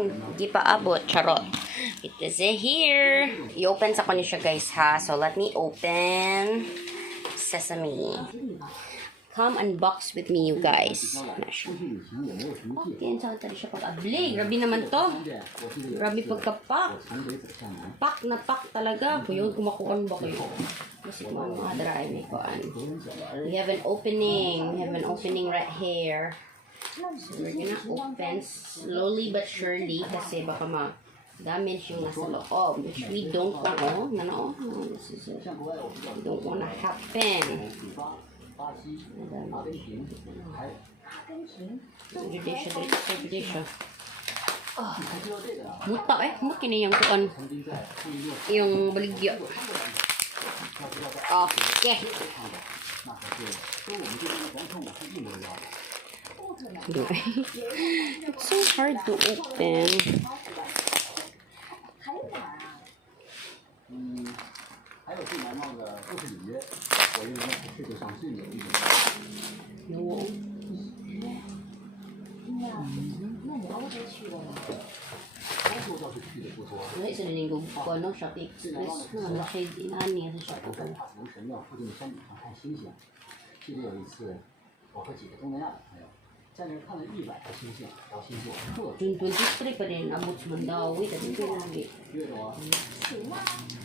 akong gipaabot. Charot. It is here. I-open sa ko niya siya, guys, ha? So, let me open. Sesame. Come unbox with me, you guys. Okay, saan tayo siya pag-abli? Grabe naman to. Grabe pagka-pack. Pack na pack talaga. Kuyod, kumakuan ba kayo? Kasi kung ano, adara ay may kuan. We have an opening. We have an opening right here. So, we're gonna open slowly but surely kasi baka damage yung nasa loob, which we don't want. Oh, no, this is it. We don't want to happen. Judicial. Muta mungkin yung kuan. Yung baligya. Okay. It's so hard to open. No. Wala sa linggo ko no Shopee Express na shade inani sa Shopee. 23 pa rin abot sa Mandawi kasi pinagi.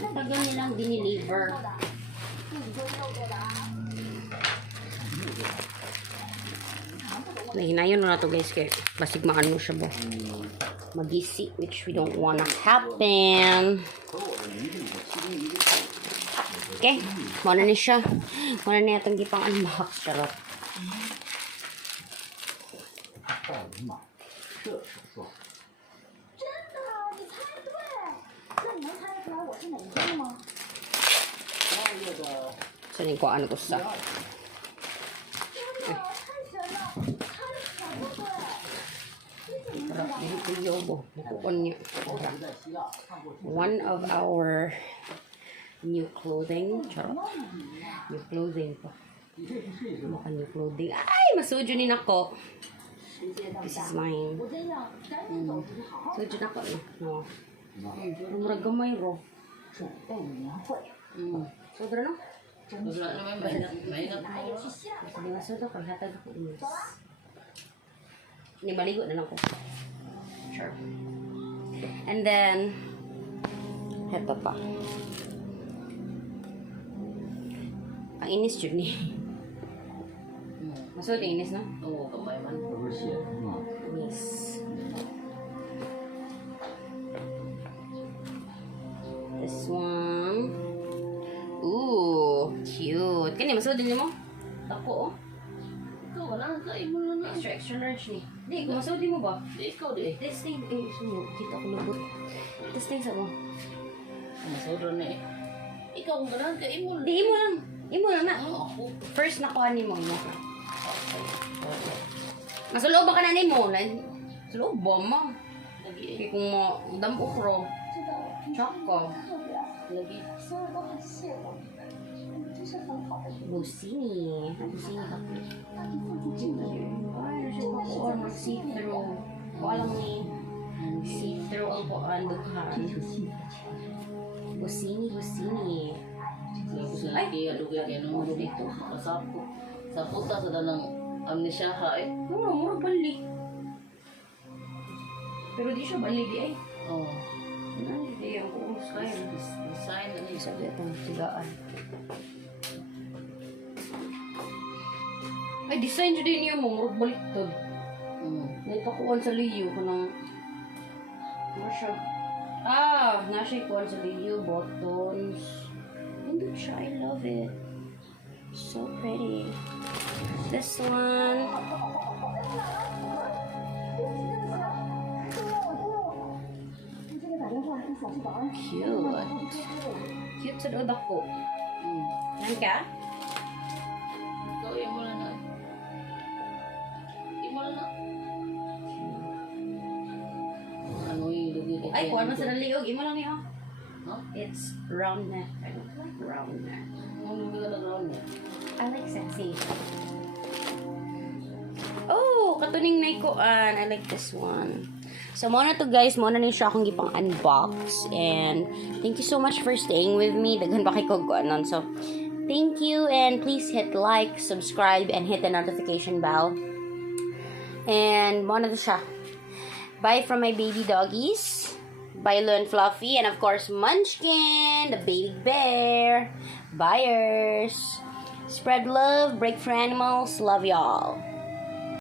Tagal nilang diniliver. Hinayon na to guys kaya basig maano siya ba magisi, which we don't wanna happen. Okay, muna ni siya. Muna ni atong gipang unbox. Charot. Saan yung kuhaan ko sa? One of our new clothing. Charot. New clothing pa. New clothing. Ay! Masujo ni nako. This is mine. Sujo na ko. No. Murag gamay ro. Sobra no? Sobra na may Hindi masudo ko. Hatag ako inis. Ini maligo na lang ko. Sure. And then, heto pa. Ang inis yun ni. Masud yung inis, no? Oo, kamay man. Yes. This one. Ooh, cute. Kani, masud din mo? Tako, oh. Ikaw, wala ka. Imo na na. Extra large ni. Di, kung masud mo ba? Di, ikaw di. Testing. Eh, sumo. Kita ko lubot. Testing sa mo. Masud na eh. Ikaw, kung gano'n ka, imo. Di, imo lang. Imo lang na. First nakuha ni mo. Masulo ba ka na ni mo? Masulo ba mo? Kaya kung mo, damo ko. Choco. Lagi. Busini. Busini ka po. Ay, siya pa po. See-through. Kung alam ni see-through ang po ang dukhan. Busini. Ay, ano dito? Sa puta sa dalang amnesia ha eh. Mura balik. Pero di siya balik di ay. Oo. Hindi yung buong design na niya. Sabi itong sigaan. Ay, design dyan din niya mo. Mura balik to. Naipakuan sa liyo ko ng siya. Nasa ikuan sa liyo. Buttons. Hindi siya. I love it. So pretty. This one. Cute. Cute sa dood ako. Yan ka? Ikaw, imo na na. Imo na na. Ano yung lugod? Ay, kuha mo sa naliog. Imo lang niya. It's round neck. I don't like round neck. I like sexy. Oh, katuning na ikuan. I like this one. So, muna to guys. Muna ni siya akong gipang unbox. And, thank you so much for staying with me. Daghan pa kay kog anon. So, thank you. And please hit like, subscribe, and hit the notification bell. And, muna to siya. Bye from my baby doggies. Bilo and Fluffy. And, of course, Munchkin, the baby bear. Buyers. Spread love, break for animals. Love y'all.